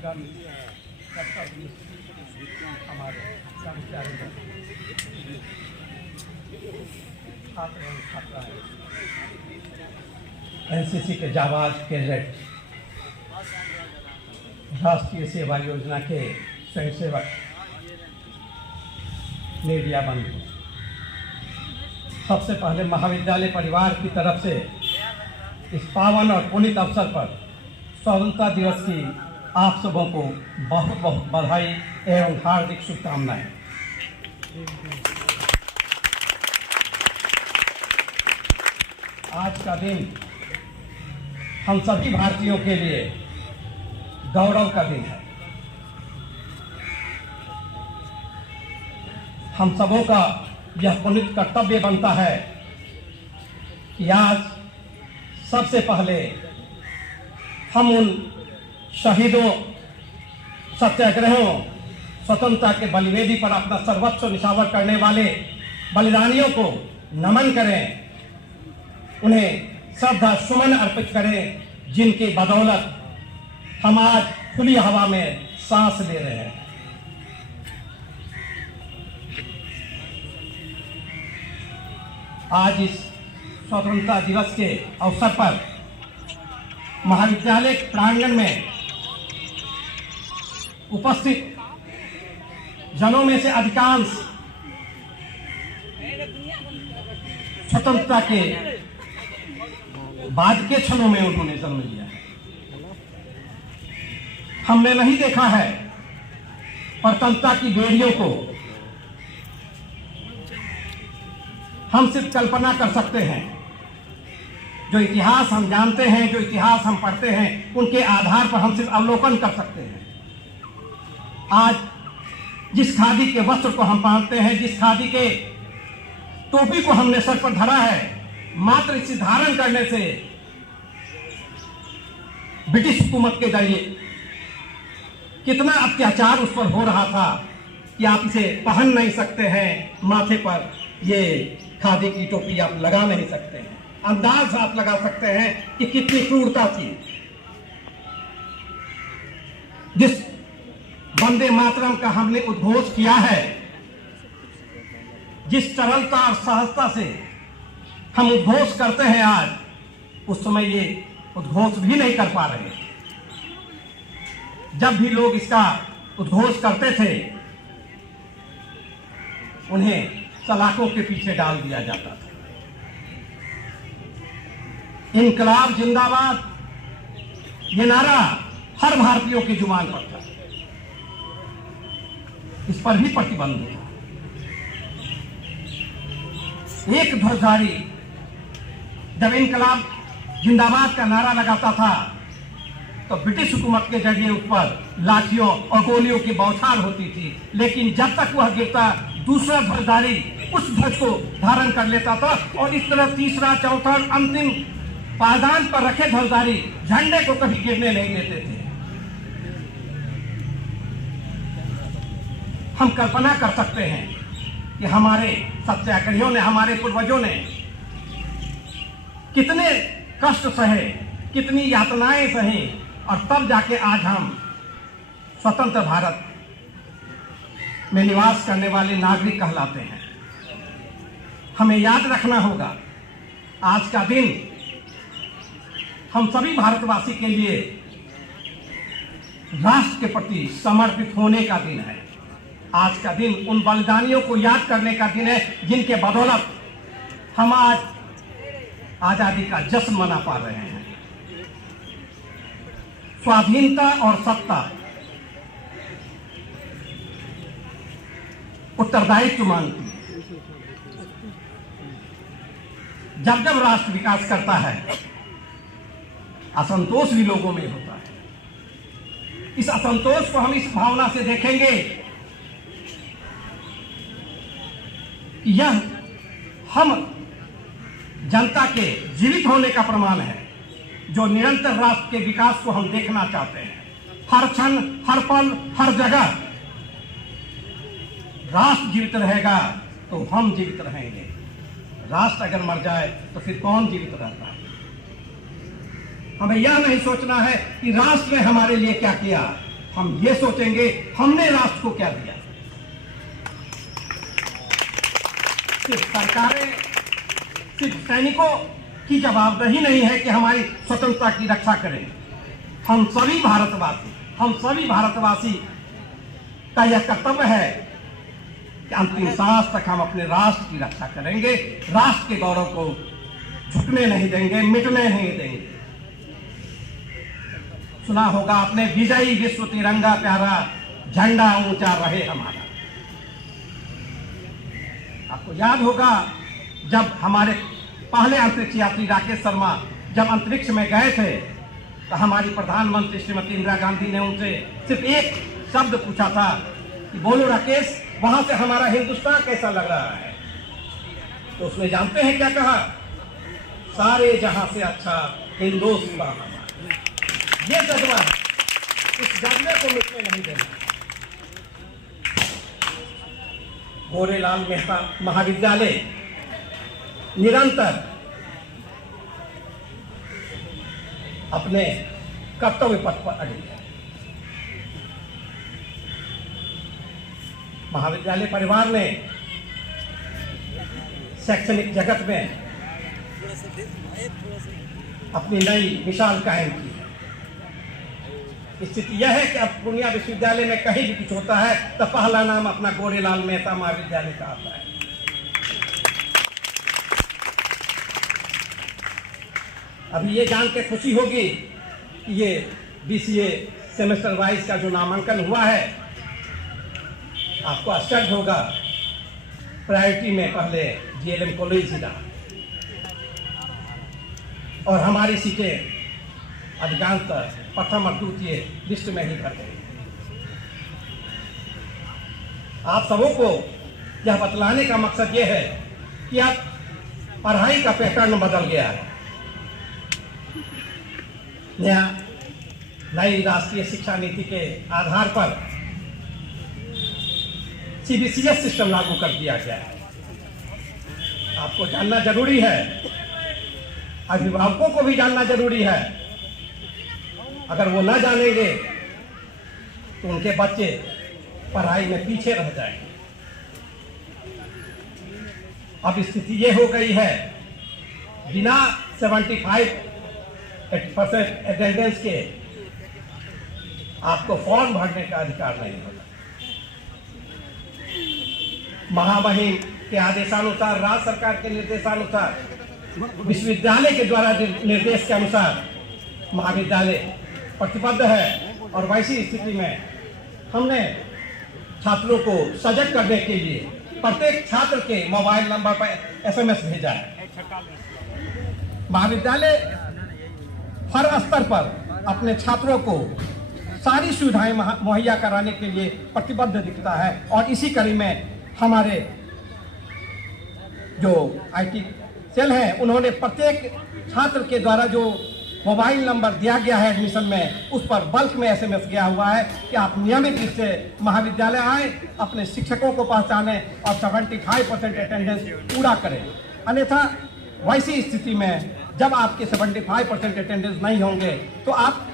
छात्रगण हमारे सब प्यारे छात्र एवं छात्राएं, एनसीसी के जाबाज कैडेट, राष्ट्रीय सेवा योजना के स्वयंसेवक, मीडिया बंधु, सबसे पहले महाविद्यालय परिवार की तरफ से इस पावन और पुनीत अवसर पर स्वतंत्रता दिवस की आप सबों को बहुत बहुत बधाई एवं हार्दिक शुभकामनाएं। आज का दिन हम सभी भारतीयों के लिए गौरव का दिन है। हम सबों का यह पुनीत कर्तव्य बनता है कि आज सबसे पहले हम उन शहीदों, सत्याग्रहों, स्वतंत्रता के बलिवेदी पर अपना सर्वस्व निछावर करने वाले बलिदानियों को नमन करें, उन्हें श्रद्धा सुमन अर्पित करें, जिनकी बदौलत हम आज खुली हवा में सांस ले रहे हैं। आज इस स्वतंत्रता दिवस के अवसर पर महाविद्यालय प्रांगण में उपस्थित जनों में से अधिकांश स्वतंत्रता के बाद के क्षणों में उन्होंने जन्म लिया है। हमने नहीं देखा है स्वतंत्रता की बेड़ियों को, हम सिर्फ कल्पना कर सकते हैं। जो इतिहास हम जानते हैं, जो इतिहास हम पढ़ते हैं, उनके आधार पर हम सिर्फ अवलोकन कर सकते हैं। आज जिस खादी के वस्त्र को हम पहनते हैं, जिस खादी के टोपी को हमने सर पर धरा है, मात्र इसे धारण करने से ब्रिटिश हुकूमत के जरिए कितना अत्याचार उस पर हो रहा था कि आप इसे पहन नहीं सकते हैं, माथे पर ये खादी की टोपी आप लगा नहीं सकते हैं। अंदाज आप लगा सकते हैं कि कितनी क्रूरता थी। जिस वंदे मातरम का हमने उद्घोष किया है, जिस सरलता और सहजता से हम उद्घोष करते हैं आज, उस समय ये उद्घोष भी नहीं कर पा रहे। जब भी लोग इसका उद्घोष करते थे, उन्हें सलाखों के पीछे डाल दिया जाता था। इनकलाब जिंदाबाद, ये नारा हर भारतीयों की जुबान पर था। इस पर भी प्रतिबंध था। एक ध्वजधारी जब इनकलाब जिंदाबाद का नारा लगाता था, तो ब्रिटिश हुकूमत के जरिए उस पर लाठियों और गोलियों की बौछार होती थी। लेकिन जब तक वह गिरता, दूसरा ध्वजधारी उस ध्वज को धारण कर लेता था, और इस तरह तीसरा, चौथा, अंतिम पायदान पर रखे ध्वजधारी झंडे को कभी गिरने नहीं देते थे। हम कल्पना कर सकते हैं कि हमारे सत्याग्रहियों ने, हमारे पूर्वजों ने कितने कष्ट सहे, कितनी यातनाएं सही, और तब जाके आज हम स्वतंत्र भारत में निवास करने वाले नागरिक कहलाते हैं। हमें याद रखना होगा, आज का दिन हम सभी भारतवासी के लिए राष्ट्र के प्रति समर्पित होने का दिन है। आज का दिन उन बलिदानियों को याद करने का दिन है, जिनके बदौलत हम आज आजादी का जश्न मना पा रहे हैं। स्वाधीनता और सत्ता उत्तरदायित्व मांगती है। जब जब राष्ट्र विकास करता है, असंतोष भी लोगों में होता है। इस असंतोष को हम इस भावना से देखेंगे कि यह हम जनता के जीवित होने का प्रमाण है, जो निरंतर राष्ट्र के विकास को हम देखना चाहते हैं। हर क्षण, हर पल, हर जगह राष्ट्र जीवित रहेगा तो हम जीवित रहेंगे। राष्ट्र अगर मर जाए तो फिर कौन जीवित रहता है? हमें यह नहीं सोचना है कि राष्ट्र ने हमारे लिए क्या किया, हम ये सोचेंगे हमने राष्ट्र को क्या दिया। सिर्फ सरकारें, सिर्फ सैनिकों की जवाबदेही नहीं है कि हमारी स्वतंत्रता की रक्षा करें। हम सभी भारतवासी का यह कर्तव्य है कि अंतिम सांस तक हम अपने राष्ट्र की रक्षा करेंगे, राष्ट्र के गौरव को झुकने नहीं देंगे, मिटने नहीं देंगे। सुना होगा आपने, विजयी विश्व तिरंगा प्यारा, झंडा ऊंचा रहे हमारा। आपको याद होगा जब हमारे पहले अंतरिक्ष यात्री राकेश शर्मा जब अंतरिक्ष में गए थे तो हमारी प्रधानमंत्री श्रीमती इंदिरा गांधी ने उनसे सिर्फ एक शब्द पूछा था कि बोलो राकेश, वहां से हमारा हिंदुस्तान कैसा लग रहा है। तो उसने जानते हैं क्या कहा? सारे जहां से अच्छा हिंदुस्तान हमारा। ये जज्बा है, इस जज्बे को मिटने नहीं देना। गोरेलाल मेहता महाविद्यालय निरंतर अपने कर्तव्य पथ पर अड़े हैं। महाविद्यालय परिवार ने शैक्षणिक जगत में अपनी नई मिसाल कायम की है। स्थिति यह है कि अब पूर्णिया विश्वविद्यालय में कहीं भी कुछ होता है तो पहला नाम अपना गोरेलाल मेहता महाविद्यालय का आता है। अभी ये जान के खुशी होगी कि ये BCA सेमेस्टर वाइज का जो नामांकन हुआ है, आपको आश्चर्य होगा, प्रायोरिटी में पहले GLM कॉलेज ही रहा और हमारी सीटें अधिकांशतः प्रथम और द्वितीय लिस्ट में ही भर गई। आप सबों को यह बतलाने का मकसद यह है कि अब पढ़ाई का पैटर्न बदल गया है। नई राष्ट्रीय शिक्षा नीति के आधार पर CBCS सिस्टम लागू कर दिया गया है। आपको जानना जरूरी है, अभिभावकों को भी जानना जरूरी है। अगर वो ना जानेंगे तो उनके बच्चे पढ़ाई में पीछे रह जाएंगे। अब स्थिति ये हो गई है, बिना 75% अटेंडेंस के आपको फॉर्म भरने का अधिकार नहीं होगा। महामहिम के आदेशानुसार, राज्य सरकार के निर्देशानुसार, विश्वविद्यालय के द्वारा निर्देश के अनुसार महाविद्यालय प्रतिबद्ध है और वैसी स्थिति में हमने छात्रों को सजग करने के लिए प्रत्येक छात्र के मोबाइल नंबर पर SMS भेजा है। महाविद्यालय हर स्तर पर अपने छात्रों को सारी सुविधाएं मुहैया कराने के लिए प्रतिबद्ध दिखता है और इसी कड़ी में हमारे जो IT सेल है, उन्होंने प्रत्येक छात्र के द्वारा जो मोबाइल नंबर दिया गया है एडमिशन में, उस पर बल्क में SMS गया हुआ है कि आप नियमित रूप से महाविद्यालय आए, अपने शिक्षकों को पहचानें और 75% अटेंडेंस पूरा करें। अन्यथा वैसी स्थिति में जब आपके 75% अटेंडेंस नहीं होंगे तो आप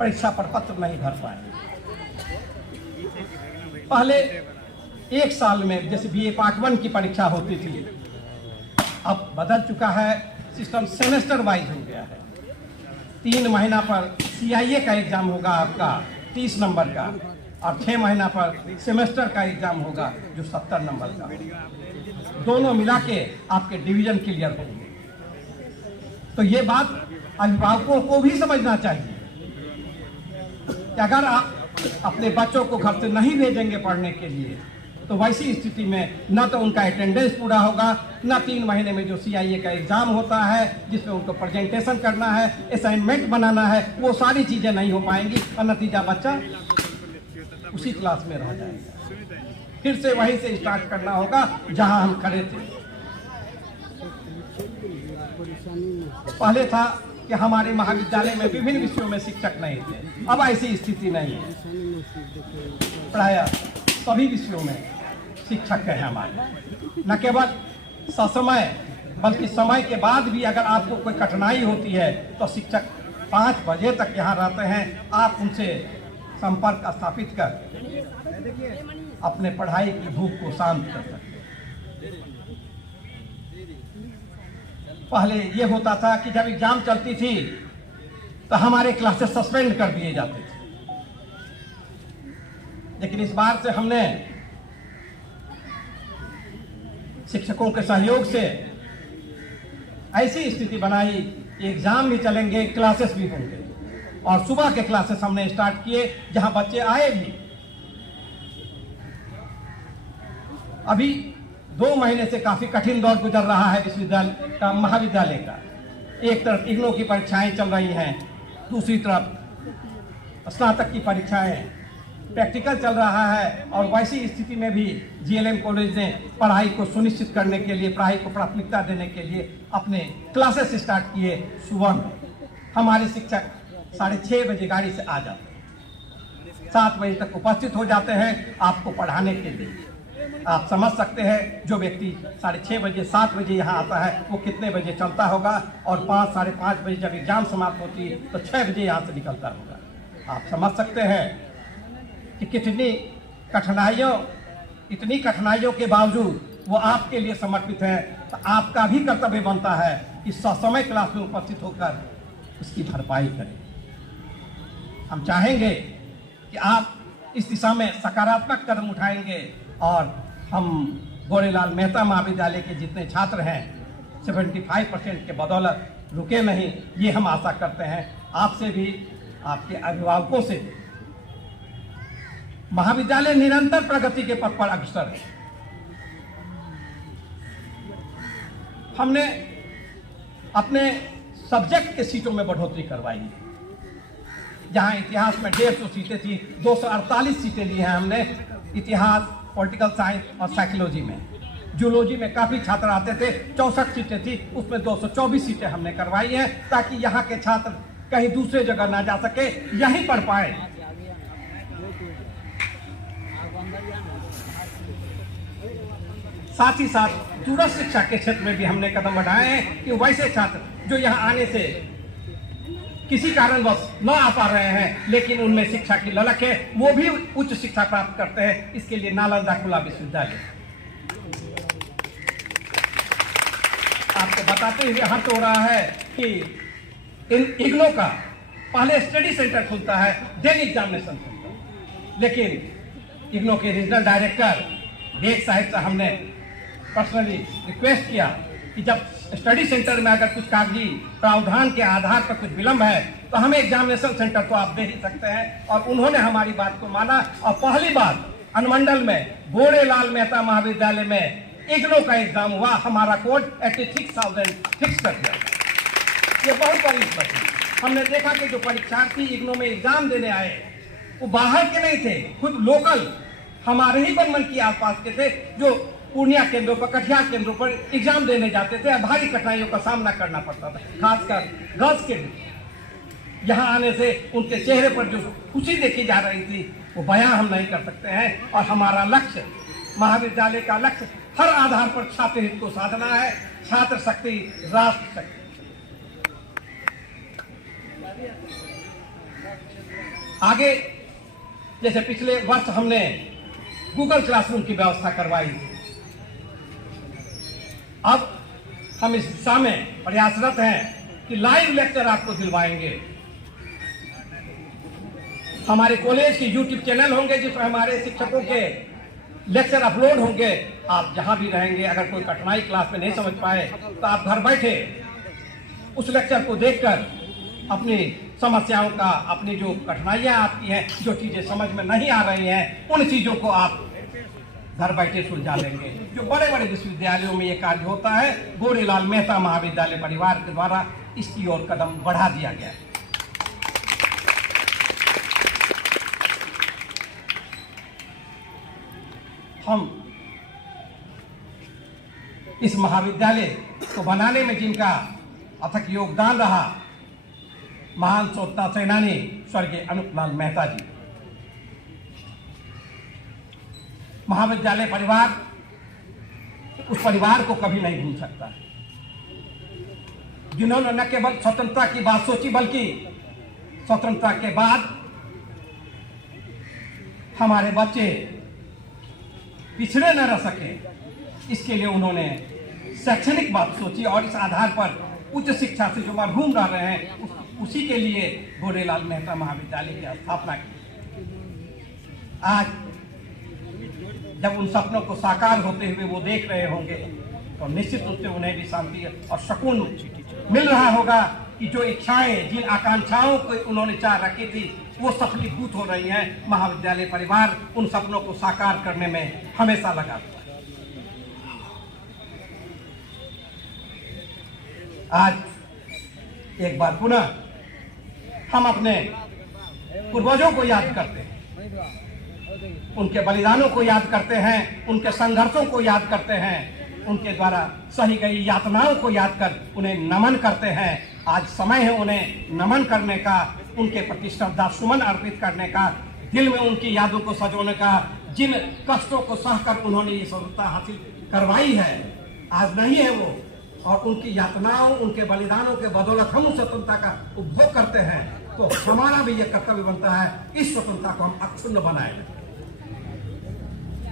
परीक्षा प्रपत्र नहीं भर पाएंगे। पहले एक साल में जैसे BA पार्ट 1 की परीक्षा होती थी, अब बदल चुका है, सिस्टम सेमेस्टर वाइज हो गया है। 3 महीना पर CIA का एग्जाम होगा आपका 30 नंबर का और 6 महीना पर सेमेस्टर का एग्जाम होगा जो 70 नंबर का। दोनों मिला के आपके डिवीजन क्लियर होंगे। तो ये बात अभिभावकों को भी समझना चाहिए कि अगर आप अपने बच्चों को घर से नहीं भेजेंगे पढ़ने के लिए तो वैसी स्थिति में न तो उनका अटेंडेंस पूरा होगा, न 3 महीने में जो CIA का एग्जाम होता है जिसमें उनको प्रेजेंटेशन करना है, असाइनमेंट बनाना है, वो सारी चीज़ें नहीं हो पाएंगी और नतीजा बच्चा उसी क्लास में रह जाएगा। फिर से वहीं से स्टार्ट करना होगा जहां हम खड़े थे। पहले था कि हमारे महाविद्यालय में विभिन्न विषयों में शिक्षक नहीं थे, अब ऐसी स्थिति नहीं है। प्रायः सभी विषयों में शिक्षक हैं हमारे। न केवल ससमय बल्कि समय के बाद भी अगर आपको कोई कठिनाई होती है तो शिक्षक 5 बजे तक यहाँ रहते हैं। आप उनसे संपर्क स्थापित कर अपने पढ़ाई की भूख को शांत कर सकते हैं। पहले ये होता था कि जब एग्जाम चलती थी तो हमारे क्लासेस सस्पेंड कर दिए जाते थे, लेकिन इस बार से हमने शिक्षकों के सहयोग से ऐसी स्थिति बनाई कि एग्जाम भी चलेंगे, क्लासेस भी होंगे। और सुबह के क्लासेस हमने स्टार्ट किए जहां बच्चे आए भी। अभी 2 महीने से काफी कठिन दौर गुजर रहा है विश्वविद्यालय का, महाविद्यालय का। एक तरफ इग्नू की परीक्षाएं चल रही हैं, दूसरी तरफ स्नातक की परीक्षाएं, प्रैक्टिकल चल रहा है। और वैसी स्थिति में भी जीएलएम कॉलेज ने पढ़ाई को सुनिश्चित करने के लिए, पढ़ाई को प्राथमिकता देने के लिए अपने क्लासेस स्टार्ट किए सुबह में। हमारे शिक्षक 6:30 बजे गाड़ी से आ जाते हैं, 7 बजे तक उपस्थित हो जाते हैं आपको पढ़ाने के लिए। आप समझ सकते हैं जो व्यक्ति 6:30 बजे 7 बजे यहाँ आता है वो कितने बजे चलता होगा, और 5 साढ़े 5 बजे जब एग्जाम समाप्त होती है तो 6 बजे यहाँ से निकलता होगा। आप समझ सकते हैं कि कितनी इतनी कठिनाइयों के बावजूद वो आपके लिए समर्पित है। तो आपका भी कर्तव्य बनता है कि ससमय क्लास में उपस्थित होकर उसकी भरपाई करें। हम चाहेंगे कि आप इस दिशा में सकारात्मक कदम उठाएंगे, और हम गोरेलाल मेहता महाविद्यालय के जितने छात्र हैं 75% के बदौलत रुके नहीं, ये हम आशा करते हैं। आपसे भी, आपके अभिभावकों से भी। महाविद्यालय निरंतर प्रगति के पथ पर अग्रसर है। हमने अपने सब्जेक्ट के सीटों में बढ़ोतरी करवाई है। जहां इतिहास में 150 सीटें थी, 248 सीटें ली हैं हमने इतिहास, पॉलिटिकल साइंस और साइकोलॉजी में। जूलॉजी में काफी छात्र आते थे, 64 सीटें थी, उसमें 224 सीटें हमने करवाई हैं ताकि यहाँ के छात्र कहीं दूसरे जगह ना जा सके, यहीं पढ़ पाए। साथ ही साथ दूरस्थ शिक्षा के क्षेत्र में भी हमने कदम बढ़ाए हैं कि वैसे छात्र जो यहाँ आने से किसी कारणवश न आ पा रहे हैं लेकिन उनमें शिक्षा की ललक है, वो भी उच्च शिक्षा प्राप्त करते हैं। इसके लिए नालंदा खुला विश्वविद्यालय आपको बताते हुए हर्ष हो रहा है कि इन इग्नू का पहले स्टडी सेंटर खुलता है, देन एग्जामिनेशन सेंटर। लेकिन इग्नू के रीजनल डायरेक्टर बेग साहिब से हमने पर्सनली रिक्वेस्ट किया कि जब स्टडी सेंटर में अगर कुछ कागजी प्रावधान के आधार पर कुछ विलंब है तो हमें एग्जामिनेशन सेंटर तो आप दे ही सकते हैं। और उन्होंने हमारी बात को माना और पहली बार अनुमंडल में गोरेलाल मेहता महाविद्यालय में इग्नू का एग्जाम हुआ। हमारा कोड 86,000 फिक्स कर दिया। ये बहुत बड़ी बात। हमने देखा कि जो परीक्षार्थी इग्नू में एग्जाम देने आए वो बाहर के नहीं थे, खुद लोकल हमारे ही बनमन की आसपास के थे, जो पूर्णिया केंद्रों पर, कटिहार केंद्रों पर एग्जाम देने जाते थे। भारी कठिनाइयों का सामना करना पड़ता था, खासकर गर्ल्स के लिए। यहाँ आने से उनके चेहरे पर जो खुशी देखी जा रही थी वो बयां हम नहीं कर सकते हैं। और हमारा लक्ष्य, महाविद्यालय का लक्ष्य हर आधार पर छात्र हित को साधना है। छात्र शक्ति राष्ट्र शक्ति। आगे जैसे पिछले वर्ष हमने गूगल क्लासरूम की व्यवस्था करवाई थी, अब हम इस दिशा में प्रयासरत हैं कि लाइव लेक्चर आपको दिलवाएंगे। हमारे कॉलेज के यूट्यूब चैनल होंगे जिसमें हमारे शिक्षकों के लेक्चर अपलोड होंगे। आप जहां भी रहेंगे, अगर कोई कठिनाई क्लास में नहीं समझ पाए तो आप घर बैठे उस लेक्चर को देखकर अपनी समस्याओं का, अपनी जो कठिनाइयां आपकी हैं, जो चीजें समझ में नहीं आ रही हैं, उन चीजों को आप घर बैठे सुलझा लेंगे। जो बड़े बड़े विश्वविद्यालयों में ये कार्य होता है, गोरेलाल मेहता महाविद्यालय परिवार के द्वारा इसकी ओर कदम बढ़ा दिया गया। हम इस महाविद्यालय को बनाने में जिनका अथक योगदान रहा, महान स्वतंत्रता सेनानी स्वर्गीय अनूपलाल मेहता जी, महाविद्यालय परिवार उस परिवार को कभी नहीं भूल सकता, जिन्होंने न केवल स्वतंत्रता की बात सोची बल्कि स्वतंत्रता के बाद हमारे बच्चे पिछड़े न रह सके, इसके लिए उन्होंने शैक्षणिक बात सोची और इस आधार पर उच्च शिक्षा से जो मरहूम रह रहे हैं उसी के लिए गोरेलाल मेहता महाविद्यालय की स्थापना की। आज जब उन सपनों को साकार होते हुए वो देख रहे होंगे तो निश्चित रूप से उन्हें भी शांति और सुकून मिल रहा होगा कि जो इच्छाएं, जिन आकांक्षाओं को उन्होंने चाह रखी थी वो सफलीभूत हो रही हैं। महाविद्यालय परिवार उन सपनों को साकार करने में हमेशा लगा हुआ है। आज एक बार पुनः हम अपने पूर्वजों को याद करते हैं, उनके बलिदानों को याद करते हैं, उनके संघर्षों को याद करते हैं, उनके द्वारा सही गई यातनाओं को याद कर उन्हें नमन करते हैं। आज समय है उन्हें नमन करने का, उनके प्रति श्रद्धा सुमन अर्पित करने का, दिल में उनकी यादों को सजोने का। जिन कष्टों को सहकर उन्होंने ये स्वतंत्रता हासिल करवाई है, आज नहीं है वो, और उनकी यातनाओं, उनके बलिदानों के बदौलत हम उस स्वतंत्रता का उपभोग करते हैं। तो हमारा भी यह कर्तव्य बनता है इस स्वतंत्रता को हम अक्षुण्ण बनाए,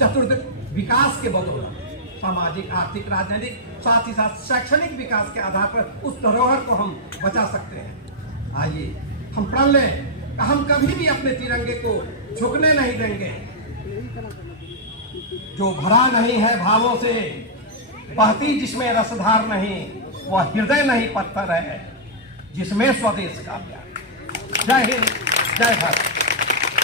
चतुर्थ विकास के बदौलत सामाजिक, आर्थिक, राजनीतिक, साथ ही साथ शैक्षणिक विकास के आधार पर उस धरोहर को हम बचा सकते हैं। आइए हम प्रण लें कि हम कभी भी अपने तिरंगे को झुकने नहीं देंगे। जो भरा नहीं है भावों से, बहती जिसमें रसधार नहीं, वह हृदय नहीं पत्थर है जिसमें स्वदेश का प्यार। जय हिंद, जय भारत।